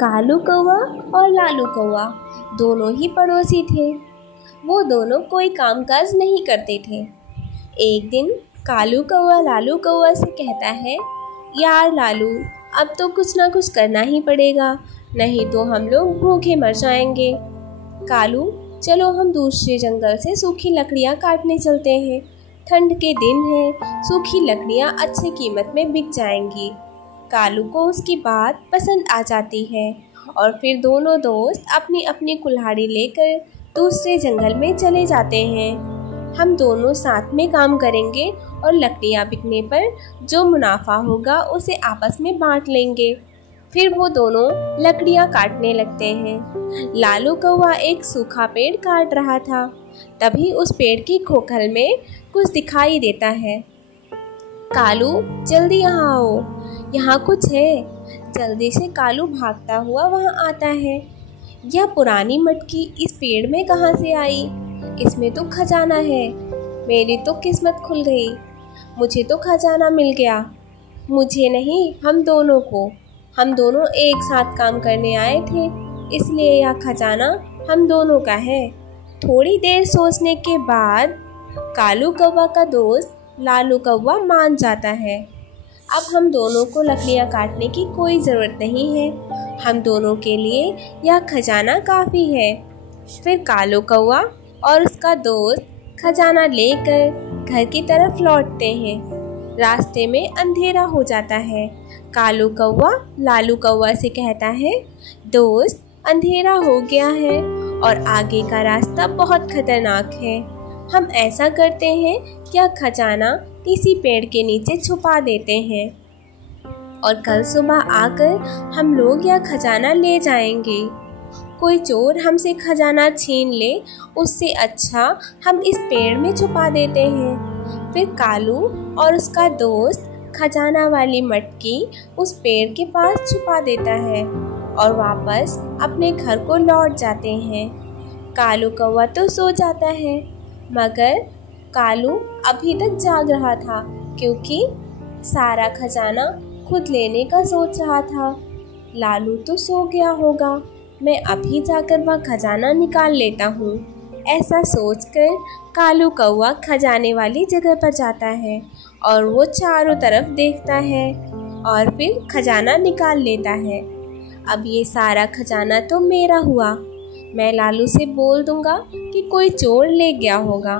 कालू कौवा और लालू कौवा दोनों ही पड़ोसी थे। वो दोनों कोई कामकाज नहीं करते थे। एक दिन कालू कौवा लालू कौवा से कहता है, यार लालू, अब तो कुछ ना कुछ करना ही पड़ेगा, नहीं तो हम लोग भूखे मर जाएंगे। कालू, चलो हम दूसरे जंगल से सूखी लकड़ियाँ काटने चलते हैं। ठंड के दिन है, सूखी लकड़ियाँ अच्छी कीमत में बिक जाएंगी। कालू को उसकी बात पसंद आ जाती है और फिर दोनों दोस्त अपनी अपनी कुल्हाड़ी लेकर दूसरे जंगल में चले जाते हैं। हम दोनों साथ में काम करेंगे और लकड़ियाँ बिकने पर जो मुनाफा होगा उसे आपस में बांट लेंगे। फिर वो दोनों लकड़ियाँ काटने लगते हैं। लालू कौवा एक सूखा पेड़ काट रहा था। तभी उस पेड़ की खोखल में कुछ दिखाई देता है। कालू, जल्दी यहाँ आओ, यहाँ कुछ है। जल्दी से कालू भागता हुआ वहाँ आता है। यह पुरानी मटकी इस पेड़ में कहाँ से आई? इसमें तो खजाना है। मेरी तो किस्मत खुल गई, मुझे तो खजाना मिल गया। मुझे नहीं, हम दोनों को। हम दोनों एक साथ काम करने आए थे, इसलिए यह खजाना हम दोनों का है। थोड़ी देर सोचने के बाद कालू कौवा का दोस्त लालू कौवा मान जाता है। अब हम दोनों को लकड़ियाँ काटने की कोई ज़रूरत नहीं है, हम दोनों के लिए यह खजाना काफ़ी है। फिर कालू कौवा और उसका दोस्त खजाना लेकर घर की तरफ लौटते हैं। रास्ते में अंधेरा हो जाता है। कालू कौवा लालू कौवा से कहता है, दोस्त, अंधेरा हो गया है और आगे का रास्ता बहुत खतरनाक है। हम ऐसा करते हैं, क्या खजाना किसी पेड़ के नीचे छुपा देते हैं और कल सुबह आकर हम लोग यह खजाना ले जाएंगे। कोई चोर हमसे खजाना छीन ले, उससे अच्छा हम इस पेड़ में छुपा देते हैं। फिर कालू और उसका दोस्त खजाना वाली मटकी उस पेड़ के पास छुपा देता है और वापस अपने घर को लौट जाते हैं। कालू कौवा तो सो जाता है, मगर कालू अभी तक जाग रहा था क्योंकि सारा खजाना खुद लेने का सोच रहा था। लालू तो सो गया होगा, मैं अभी जाकर वह खजाना निकाल लेता हूँ। ऐसा सोचकर कालू कौवा खजाने वाली जगह पर जाता है और वो चारों तरफ देखता है और फिर खजाना निकाल लेता है। अब ये सारा खजाना तो मेरा हुआ। मैं लालू से बोल दूंगा कि कोई चोर ले गया होगा।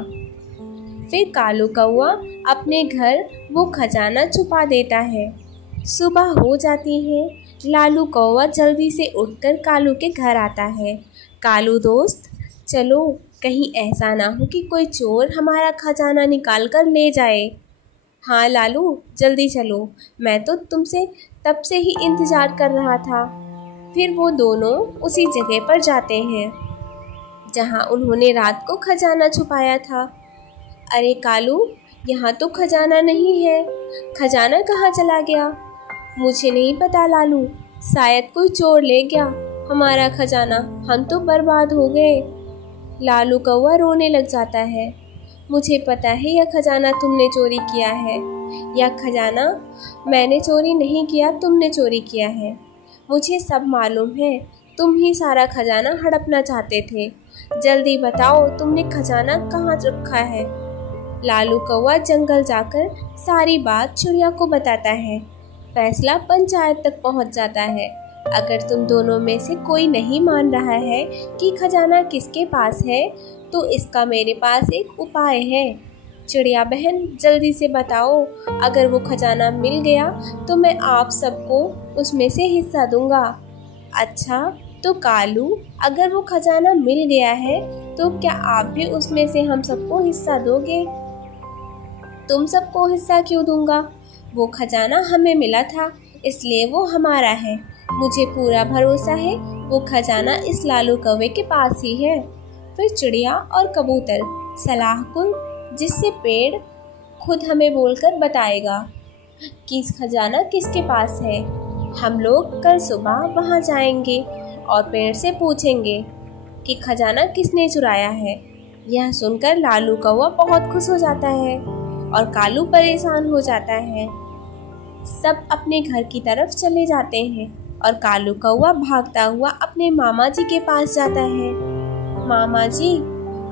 फिर कालू कौवा अपने घर वो खजाना छुपा देता है। सुबह हो जाती है। लालू कौवा जल्दी से उठकर कालू के घर आता है। कालू दोस्त, चलो, कहीं ऐसा ना हो कि कोई चोर हमारा खजाना निकाल कर ले जाए। हाँ लालू, जल्दी चलो, मैं तो तुमसे तब से ही इंतज़ार कर रहा था। फिर वो दोनों उसी जगह पर जाते हैं जहाँ उन्होंने रात को खजाना छुपाया था। अरे कालू, यहाँ तो खजाना नहीं है। खजाना कहाँ चला गया? मुझे नहीं पता लालू, शायद कोई चोर ले गया हमारा खजाना, हम तो बर्बाद हो गए। लालू कौवा रोने लग जाता है। मुझे पता है यह खजाना तुमने चोरी किया है। यह खजाना मैंने चोरी नहीं किया, तुमने चोरी किया है। मुझे सब मालूम है, तुम ही सारा खजाना हड़पना चाहते थे। जल्दी बताओ, तुमने खजाना कहाँ रखा है? लालू कौवा जंगल जाकर सारी बात चिड़िया को बताता है। फैसला पंचायत तक पहुँच जाता है। अगर तुम दोनों में से कोई नहीं मान रहा है कि खजाना किसके पास है, तो इसका मेरे पास एक उपाय है। चिड़िया बहन, जल्दी से बताओ, अगर वो खजाना मिल गया तो मैं आप सबको उसमें से हिस्सा दूंगा। अच्छा, तो कालू, अगर वो खजाना मिल गया है तो क्या आप भी उसमें से हम सबको हिस्सा दोगे? तुम सबको हिस्सा क्यों दूंगा? वो खजाना हमें मिला था, इसलिए वो हमारा है। मुझे पूरा भरोसा है वो खजाना इस लालू कौवे के पास ही है। फिर चिड़िया और कबूतर सलाह को, जिससे पेड़ खुद हमें बोलकर बताएगा कि खजाना किसके पास है। हम लोग कल सुबह वहाँ जाएंगे और पेड़ से पूछेंगे कि खजाना किसने चुराया है। यह सुनकर लालू कौवा बहुत खुश हो जाता है और कालू परेशान हो जाता है। सब अपने घर की तरफ चले जाते हैं। और कालू कौवा भागता हुआ अपने मामा जी के पास जाता है। मामा जी,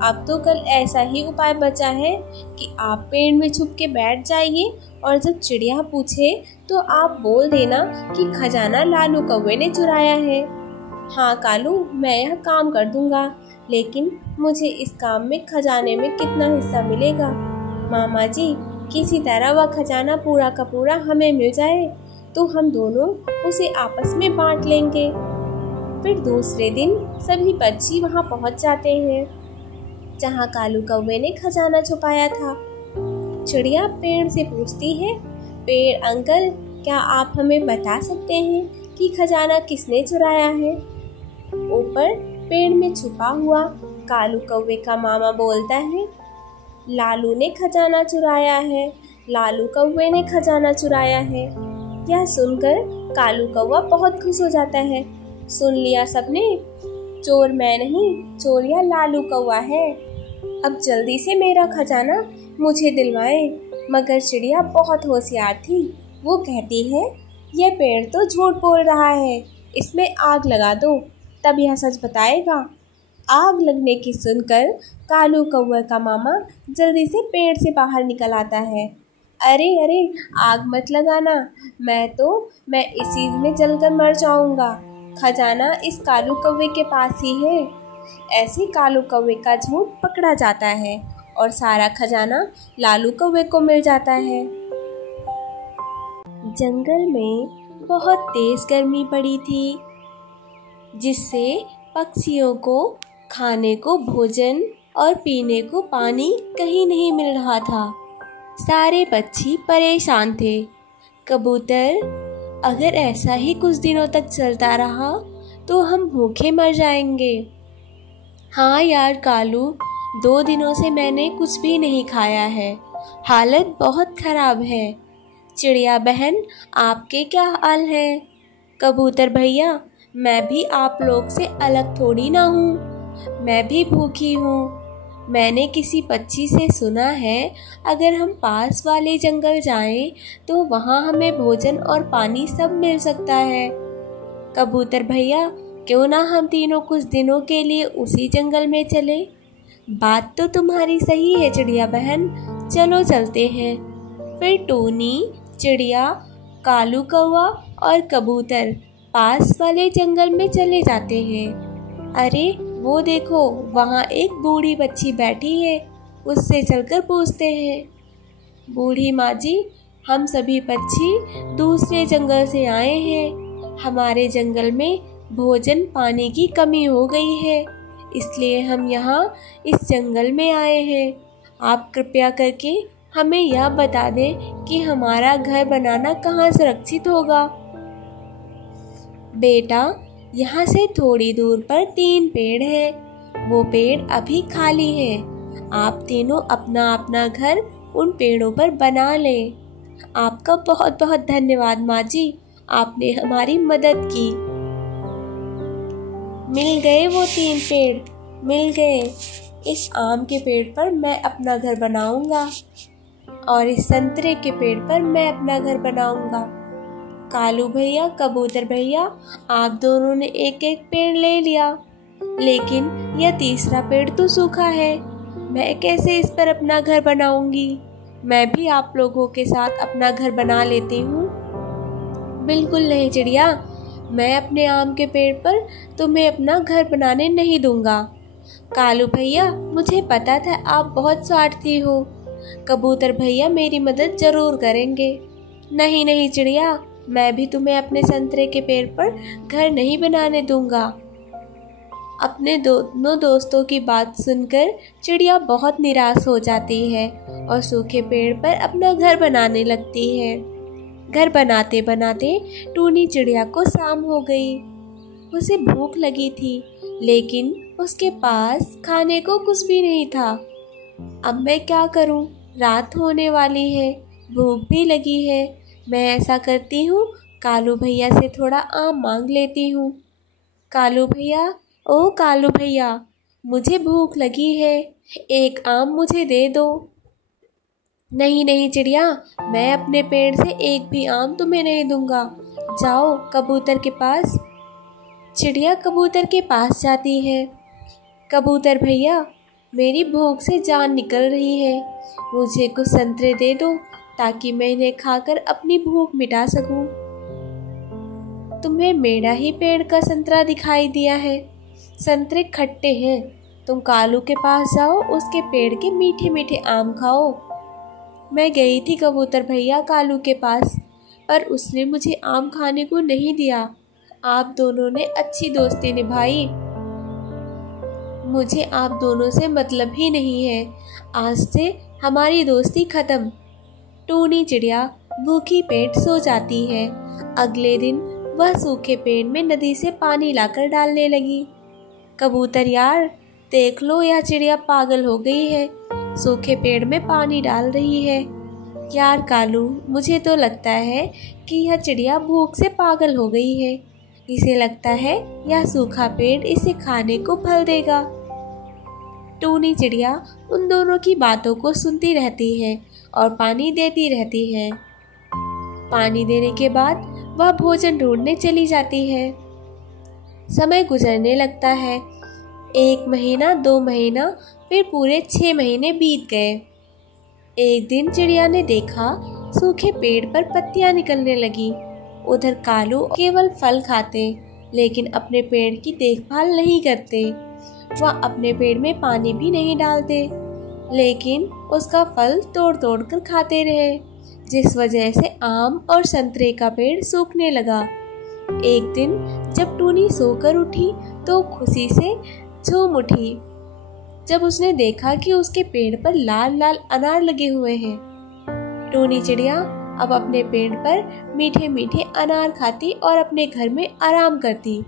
अब तो कल ऐसा ही उपाय बचा है कि आप पेड़ में छुप के बैठ जाइए और जब चिड़िया पूछे तो आप बोल देना कि खजाना लालू कौवे ने चुराया है। हाँ कालू, मैं यह काम कर दूंगा, लेकिन मुझे इस काम में खजाने में कितना हिस्सा मिलेगा? मामा जी, किसी तरह वह खजाना पूरा का पूरा हमें मिल जाए तो हम दोनों उसे आपस में बांट लेंगे। फिर दूसरे दिन सभी पक्षी वहां पहुंच जाते हैं जहां कालू कौवे ने खजाना छुपाया था। चिड़िया पेड़ से पूछती है, पेड़ अंकल, क्या आप हमें बता सकते हैं कि खजाना किसने चुराया है? ऊपर पेड़ में छुपा हुआ कालू कौवे का मामा बोलता है, लालू ने खजाना चुराया है, लालू कौवे ने खजाना चुराया है। यह सुनकर कालू कौवा बहुत खुश हो जाता है। सुन लिया सबने, चोर मैं नहीं, चोर यह लालू कौवा है। अब जल्दी से मेरा खजाना मुझे दिलवाए। मगर चिड़िया बहुत होशियार थी। वो कहती है, यह पेड़ तो झूठ बोल रहा है, इसमें आग लगा दो, तब यह सच बताएगा। आग लगने की सुनकर कालू कौवे का मामा जल्दी से पेड़ से बाहर निकल आता है। अरे अरे, आग मत लगाना, मैं इसी में जलकर मर जाऊंगा। खजाना इस कालू कौवे के पास ही है। ऐसे कालू कौवे का झूठ पकड़ा जाता है और सारा खजाना लालू कौवे को मिल जाता है। जंगल में बहुत तेज गर्मी पड़ी थी, जिससे पक्षियों को खाने को भोजन और पीने को पानी कहीं नहीं मिल रहा था। सारे पक्षी परेशान थे। कबूतर, अगर ऐसा ही कुछ दिनों तक चलता रहा तो हम भूखे मर जाएंगे। हाँ यार कालू, 2 दिनों से मैंने कुछ भी नहीं खाया है, हालत बहुत खराब है। चिड़िया बहन, आपके क्या हाल है? कबूतर भैया, मैं भी आप लोग से अलग थोड़ी ना हूँ, मैं भी भूखी हूँ। मैंने किसी पक्षी से सुना है, अगर हम पास वाले जंगल जाएं तो वहाँ हमें भोजन और पानी सब मिल सकता है। कबूतर भैया, क्यों ना हम तीनों कुछ दिनों के लिए उसी जंगल में चले? बात तो तुम्हारी सही है चिड़िया बहन, चलो चलते हैं। फिर टूनी, चिड़िया, कालू कौवा और कबूतर पास वाले जंगल में चले जाते हैं। अरे वो देखो, वहाँ एक बूढ़ी बच्ची बैठी है, उससे चलकर पूछते हैं, बूढ़ी माँ जी, हम सभी पक्षी दूसरे जंगल से आए हैं। हमारे जंगल में भोजन पानी की कमी हो गई है, इसलिए हम यहाँ इस जंगल में आए हैं। आप कृपया करके हमें यह बता दें कि हमारा घर बनाना कहाँ सुरक्षित होगा। बेटा, यहाँ से थोड़ी दूर पर 3 पेड़ हैं, वो पेड़ अभी खाली हैं। आप तीनों अपना अपना घर उन पेड़ों पर बना लें। आपका बहुत बहुत धन्यवाद माँ जी, आपने हमारी मदद की। मिल गए वो 3 पेड़, मिल गए। इस आम के पेड़ पर मैं अपना घर बनाऊंगा और इस संतरे के पेड़ पर मैं अपना घर बनाऊंगा। कालू भैया, कबूतर भैया, आप दोनों ने एक एक पेड़ ले लिया, लेकिन यह तीसरा पेड़ तो सूखा है। मैं कैसे इस पर अपना घर बनाऊंगी? मैं भी आप लोगों के साथ अपना घर बना लेती हूँ। बिल्कुल नहीं चिड़िया, मैं अपने आम के पेड़ पर तुम्हें अपना घर बनाने नहीं दूंगा। कालू भैया, मुझे पता था आप बहुत स्वार्थी हो। कबूतर भैया मेरी मदद जरूर करेंगे। नहीं नहीं चिड़िया, मैं भी तुम्हें अपने संतरे के पेड़ पर घर नहीं बनाने दूंगा। अपने दोनों दोस्तों की बात सुनकर चिड़िया बहुत निराश हो जाती है और सूखे पेड़ पर अपना घर बनाने लगती है। घर बनाते बनाते टूनी चिड़िया को शाम हो गई। उसे भूख लगी थी, लेकिन उसके पास खाने को कुछ भी नहीं था। अब मैं क्या करूं? रात होने वाली है, भूख भी लगी है। मैं ऐसा करती हूँ, कालू भैया से थोड़ा आम मांग लेती हूँ। कालू भैया, ओ कालू भैया, मुझे भूख लगी है, एक आम मुझे दे दो। नहीं नहीं चिड़िया, मैं अपने पेड़ से एक भी आम तुम्हें नहीं दूंगा। जाओ कबूतर के पास। चिड़िया कबूतर के पास जाती है। कबूतर भैया, मेरी भूख से जान निकल रही है, मुझे कुछ संतरे दे दो ताकि मैं इन्हें खाकर अपनी भूख मिटा सकूं। तुम्हें मेरा ही पेड़ का संतरा दिखाई दिया है, संतरे खट्टे हैं। तुम कालू के पास जाओ, उसके पेड़ के मीठे मीठे आम खाओ। मैं गई थी कबूतर भैया कालू के पास, पर उसने मुझे आम खाने को नहीं दिया। आप दोनों ने अच्छी दोस्ती निभाई। मुझे आप दोनों से मतलब ही नहीं है। आज से हमारी दोस्ती खत्म। टूनी चिड़िया भूखी पेट सो जाती है। अगले दिन वह सूखे पेड़ में नदी से पानी लाकर डालने लगी। कबूतर यार, देख लो, यह चिड़िया पागल हो गई है, सूखे पेड़ में पानी डाल रही है। यार कालू, मुझे तो लगता है कि यह चिड़िया भूख से पागल हो गई है। इसे लगता है यह सूखा पेड़ इसे खाने को फल देगा। टूनी चिड़िया उन दोनों की बातों को सुनती रहती है और पानी देती रहती है। पानी देने के बाद वह भोजन ढूंढने चली जाती है। समय गुजरने लगता है। 1 महीना, 2 महीना, फिर पूरे 6 महीने बीत गए। एक दिन चिड़िया ने देखा सूखे पेड़ पर पत्तियां निकलने लगी। उधर कालू केवल फल खाते, लेकिन अपने पेड़ की देखभाल नहीं करते। वह अपने पेड़ में पानी भी नहीं डालते, लेकिन उसका फल तोड़ तोड़ कर खाते रहे, जिस वजह से आम और संतरे का पेड़ सूखने लगा। एक दिन जब टूनी सोकर उठी तो खुशी से झूम उठी जब उसने देखा कि उसके पेड़ पर लाल लाल अनार लगे हुए हैं। टूनी चिड़िया अब अपने पेड़ पर मीठे मीठे अनार खाती और अपने घर में आराम करती।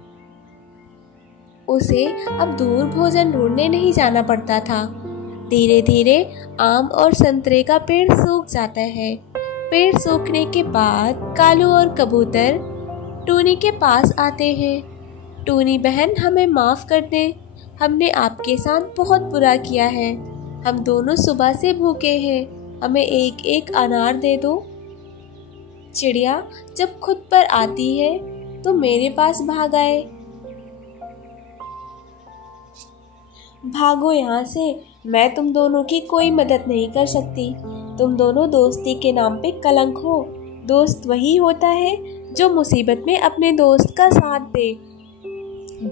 उसे अब दूर भोजन ढूंढने नहीं जाना पड़ता था। धीरे धीरे आम और संतरे का पेड़ सूख जाता है। पेड़ सूखने के बाद कालू और कबूतर टूनी के पास आते हैं। टूनी बहन, हमें माफ़ कर दे, हमने आपके साथ बहुत बुरा किया है। हम दोनों सुबह से भूखे हैं, हमें एक एक अनार दे दो। चिड़िया जब खुद पर आती है तो मेरे पास भाग आए। भागो यहाँ से, मैं तुम दोनों की कोई मदद नहीं कर सकती। तुम दोनों दोस्ती के नाम पे कलंक हो। दोस्त वही होता है जो मुसीबत में अपने दोस्त का साथ दे।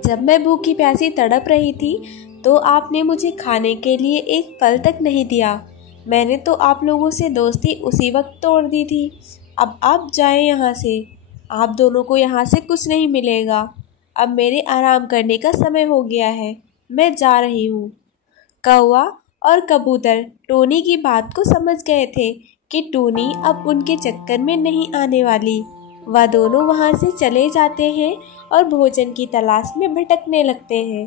जब मैं भूखी प्यासी तड़प रही थी तो आपने मुझे खाने के लिए एक फल तक नहीं दिया। मैंने तो आप लोगों से दोस्ती उसी वक्त तोड़ दी थी। अब आप जाएं यहाँ से, आप दोनों को यहाँ से कुछ नहीं मिलेगा। अब मेरे आराम करने का समय हो गया है, मैं जा रही हूँ। कौवा और कबूतर टूनी की बात को समझ गए थे कि टूनी अब उनके चक्कर में नहीं आने वाली। वह दोनों वहाँ से चले जाते हैं और भोजन की तलाश में भटकने लगते हैं।